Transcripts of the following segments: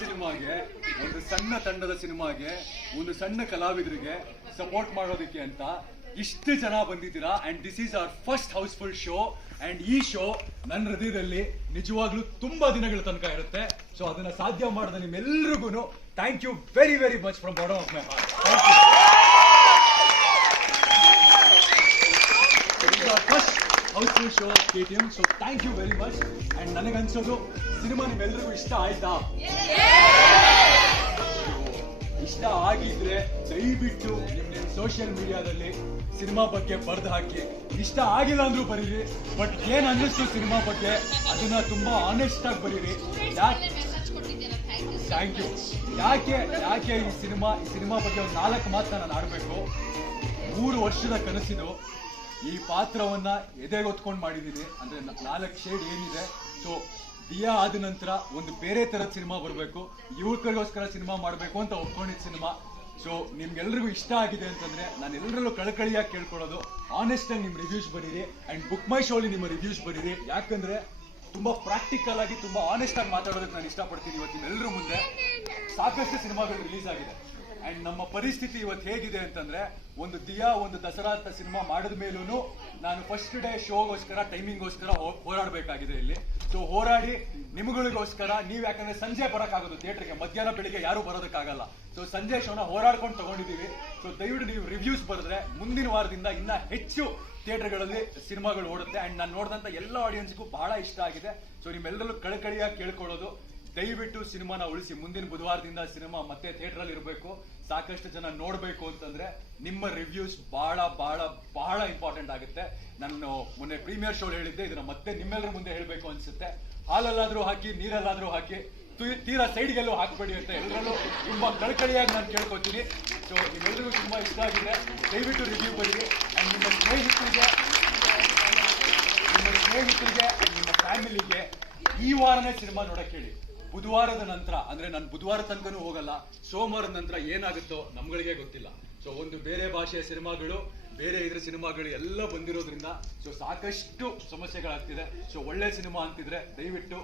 ಸಿನಿಮಾಗೆ ಒಂದು ಸಣ್ಣ ತಂಡದ ಸಿನಿಮಾಗೆ ಒಂದು ಸಣ್ಣ ಕಲಾವಿದರಿಗೆ ಸಪೋರ್ಟ್ ಮಾಡೋದಕ್ಕೆ ಅಂತ ಇಷ್ಟು ಜನ ಬಂದಿದ್ದೀರಾ and this is our first housefull show and ಈ ಶೋ ನನ್ನ ಹೃದಯದಲ್ಲಿ ನಿಜವಾಗ್ಲೂ ತುಂಬಾ ದಿನಗಳ ತನಕ ಇರುತ್ತೆ ಸೊ ಅದನ್ನ ಸಾಧ್ಯ ಮಾಡಿದ ನಿಮ್ಮೆಲ್ರಿಗೂ thank you very very much from bottom of my heart housefull show team so thank you very much and ನನಗನ್ಸೋದು cinema ನಿಮ್ಮೆಲ್ಲರಿಗೂ ಇಷ್ಟ ಆಯ್ತಾ ಇಷ್ಟ ಆಗಿದ್ರೆ ದಯವಿಟ್ಟು ನಿಮ್ಮ ನಿಮ್ಮ ಸೋಷಿಯಲ್ ಮೀಡಿಯಾದಲ್ಲಿ ಸಿನಿಮಾ ಬಗ್ಗೆ ಬರೆದು ಹಾಕಿ ಇಷ್ಟ ಆಗಿಲ್ಲ ಅಂದ್ರೂ ಬರೀರಿ ಬಟ್ ಏನು ಅನ್ನಿಸ್ತು ಸಿನಿಮಾ ಬಗ್ಗೆ ಅದನ್ನ ತುಂಬಾ ಆನೆಸ್ಟ್ ಆಗಿ ಬರೀರಿ ಯಾಕೆ ಥ್ಯಾಂಕ್ ಯು ಯಾಕೆ ಯಾಕೆ ಈ ಸಿನಿಮಾ ಈ ಸಿನಿಮಾ ಬಗ್ಗೆ ಒಂದು ನಾಲ್ಕು ಮಾತು ನಾನು ಆಡಬೇಕು ಮೂರು ವರ್ಷದ ಕನಸಿದು ಈ ಪಾತ್ರವನ್ನ ಎದೆಗೊತ್ಕೊಂಡು ಮಾಡಿದೀನಿ ಅಂದ್ರೆ ನಾಲ್ಕು ಶೇಡ್ ಏನಿದೆ ಸೊ ದಿಯಾ ಆದ ನಂತರ ಒಂದು ಬೇರೆ ತರದ ಸಿನಿಮಾ ಬರಬೇಕು ಯುವಕರಿಗೋಸ್ಕರ ಸಿನಿಮಾ ಮಾಡಬೇಕು ಅಂತ ಒಪ್ಕೊಂಡಿದ್ದ ಸಿನಿಮಾ ಸೊ ನಿಮ್ಗೆಲ್ರಿಗೂ ಇಷ್ಟ ಆಗಿದೆ ಅಂತಂದ್ರೆ ನಾನು ಎಲ್ಲರಲ್ಲೂ ಕಳಕಳಿಯಾಗಿ ಕೇಳ್ಕೊಳ್ಳೋದು ಆನೆಸ್ಟ್ ಆಗಿ ನಿಮ್ಮ ರಿವ್ಯೂಸ್ ಬರೀರಿ ಅಂಡ್ ಬುಕ್ ಮೈ ಶೋಲಿ ನಿಮ್ಮ ರಿವ್ಯೂಸ್ ಬರೀರಿ ಯಾಕಂದ್ರೆ ತುಂಬಾ ಪ್ರಾಕ್ಟಿಕಲ್ ಆಗಿ ತುಂಬಾ ಆನೆಸ್ಟ್ ಆಗಿ ಮಾತಾಡೋದಕ್ಕೆ ನಾನು ಇಷ್ಟಪಡ್ತೀನಿ ಇವತ್ತಿನ ನಿಮ್ಮೆಲ್ಲರ ಮುಂದೆ ಸಾಕಷ್ಟು ಸಿನಿಮಾಗಳು ರಿಲೀಸ್ ಆಗಿದೆ ಅಂಡ್ ನಮ್ಮ ಪರಿಸ್ಥಿತಿ ಇವತ್ತು ಹೇಗಿದೆ ಅಂತಂದ್ರೆ ಒಂದು ದಿಯಾ ಒಂದು ದಸರಾ ಅಂತ ಸಿನಿಮಾ ಮಾಡಿದ ಮೇಲೂ ನಾನು ಫಸ್ಟ್ ಡೇ ಶೋಗೋಸ್ಕರ ಟೈಮಿಂಗ್ಗೋಸ್ಕರ ಹೋರಾಡಬೇಕಾಗಿದೆ ಇಲ್ಲಿ ಸೊ ಹೋರಾಡಿ ನಿಮ್ಗಳಿಗೋಸ್ಕರ ನೀವು ಯಾಕಂದ್ರೆ ಸಂಜೆ ಬರೋಕ್ಕಾಗೋದು ಥಿಯೇಟರ್ಗೆ ಮಧ್ಯಾಹ್ನ ಬೆಳಿಗ್ಗೆ ಯಾರು ಬರೋದಕ್ಕಾಗಲ್ಲ ಸೊ ಸಂಜೆ ಶೋನ ಹೋರಾಡ್ಕೊಂಡು ತಗೊಂಡಿದ್ದೀವಿ ಸೊ ದಯವಿಟ್ಟು ನೀವು ರಿವ್ಯೂಸ್ ಬರೆದ್ರೆ ಮುಂದಿನ ವಾರದಿಂದ ಇನ್ನ ಹೆಚ್ಚು ಥಿಯೇಟರ್ಗಳಲ್ಲಿ ಸಿನಿಮಾಗಳು ಓಡುತ್ತೆ ಅಂಡ್ ನಾನು ನೋಡಿದಂಥ ಎಲ್ಲ ಆಡಿಯನ್ಸ್ಗೂ ಬಹಳ ಇಷ್ಟ ಆಗಿದೆ ಸೊ ನಿಮ್ಮೆಲ್ಲರಲ್ಲೂ ಕಳಕಳಿಯಾಗಿ ಕೇಳ್ಕೊಳ್ಳೋದು ದಯವಿಟ್ಟು ಸಿನಿಮಾನ ಉಳಿಸಿ ಮುಂದಿನ ಬುಧವಾರದಿಂದ ಸಿನಿಮಾ ಮತ್ತೆ ಥಿಯೇಟರ್ ಅಲ್ಲಿ ಇರಬೇಕು ಸಾಕಷ್ಟು ಜನ ನೋಡಬೇಕು ಅಂತಂದ್ರೆ ನಿಮ್ಮ ರಿವ್ಯೂಸ್ ಬಹಳ ಬಹಳ ಬಹಳ ಇಂಪಾರ್ಟೆಂಟ್ ಆಗುತ್ತೆ ನಾನು ಮೊನ್ನೆ ಪ್ರೀಮಿಯರ್ ಶೋ ಹೇಳಿದ್ದೆ ಇದನ್ನ ಮತ್ತೆ ನಿಮ್ಮೆಲ್ಲರ ಮುಂದೆ ಹೇಳಬೇಕು ಅನ್ಸುತ್ತೆ ಹಾಲಲ್ಲಾದ್ರೂ ಹಾಕಿ ನೀರಲ್ಲಾದ್ರೂ ಹಾಕಿ ತೀರಾ ಸೈಡ್ಗೆಲ್ಲೂ ಹಾಕಬೇಡಿ ಅಂತ ಎಲ್ಲರಲ್ಲೂ ತುಂಬಾ ಕಳಕಳಿಯಾಗಿ ನಾನು ಕೇಳ್ಕೊತೀನಿ ಸೊ ನಿಮ್ಮೆಲ್ಲರಿಗೂ ತುಂಬಾ ಇಷ್ಟ ಆಗಿದೆ ದಯವಿಟ್ಟು ರಿವ್ಯೂ ಬರೀರಿ ಅಂಡ್ ನಿಮ್ಮ ಸ್ನೇಹಿತರಿಗೆ ನಿಮ್ಮ ಸ್ನೇಹಿತರಿಗೆ ನಿಮ್ಮ ಫ್ಯಾಮಿಲಿಗೆ ಈ ವಾರನೇ ಸಿನಿಮಾ ನೋಡಕ್ಕೆ ಹೇಳಿ ಬುಧವಾರದ ನಂತರ ಅಂದ್ರೆ ನಾನು ಬುಧವಾರ ತನಕನೂ ಹೋಗಲ್ಲ ಸೋಮವಾರದ ನಂತರ ಏನಾಗುತ್ತೋ ನಮ್ಗಳಿಗೆ ಗೊತ್ತಿಲ್ಲ ಸೊ ಒಂದು ಬೇರೆ ಭಾಷೆಯ ಸಿನಿಮಾಗಳು ಬೇರೆ ಇದ್ರ ಸಿನಿಮಾಗಳು ಎಲ್ಲ ಬಂದಿರೋದ್ರಿಂದ ಸೊ ಸಾಕಷ್ಟು ಸಮಸ್ಯೆಗಳಾಗ್ತಿದೆ ಸೊ ಒಳ್ಳೆ ಸಿನಿಮಾ ಅಂತಿದ್ರೆ ದಯವಿಟ್ಟು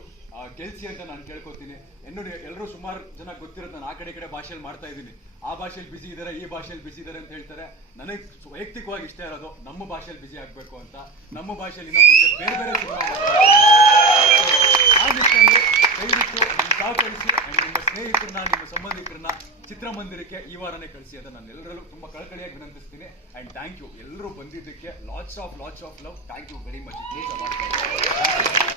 ಗೆಲ್ಸಿ ಅಂತ ನಾನು ಕೇಳ್ಕೊತೀನಿ ಇನ್ನು ಎಲ್ಲರೂ ಸುಮಾರು ಜನ ಗೊತ್ತಿರೋದು ನಾನು ಆ ಕಡೆ ಕಡೆ ಭಾಷೆಯಲ್ಲಿ ಮಾಡ್ತಾ ಇದ್ದೀನಿ ಆ ಭಾಷೆಯಲ್ಲಿ ಬಿಸಿ ಇದ್ದಾರೆ ಈ ಭಾಷೆಯಲ್ಲಿ ಬಿಸಿ ಇದ್ದಾರೆ ಅಂತ ಹೇಳ್ತಾರೆ ನನಗೆ ವೈಯಕ್ತಿಕವಾಗಿ ಇಷ್ಟ ಇರೋದು ನಮ್ಮ ಭಾಷೆಯಲ್ಲಿ ಬಿಸಿ ಆಗಬೇಕು ಅಂತ ನಮ್ಮ ಭಾಷೆಯಲ್ಲಿ ಮುಂದೆ ಬೇರೆ ಬೇರೆ ಸಿನಿಮಾ ದಯವಿಟ್ಟು ಸಹಕರಿಸಿ ನಿಮ್ಮ ಸ್ನೇಹಿತರನ್ನ ನಿಮ್ಮ ಸಂಬಂಧಿಕರನ್ನ ಚಿತ್ರಮಂದಿರಕ್ಕೆ ಈ ವಾರನೇ ಕಳಿಸಿ ಅಂತ ನಾನು ಎಲ್ಲರಲ್ಲೂ ತುಂಬಾ ಕಳಕಳಿಯಾಗಿ ವಿನಂತಿಸ್ತೀನಿ ಅಂಡ್ ಥ್ಯಾಂಕ್ ಯು ಎಲ್ಲರೂ ಬಂದಿದ್ದಕ್ಕೆ lots of lots of love thank you very much please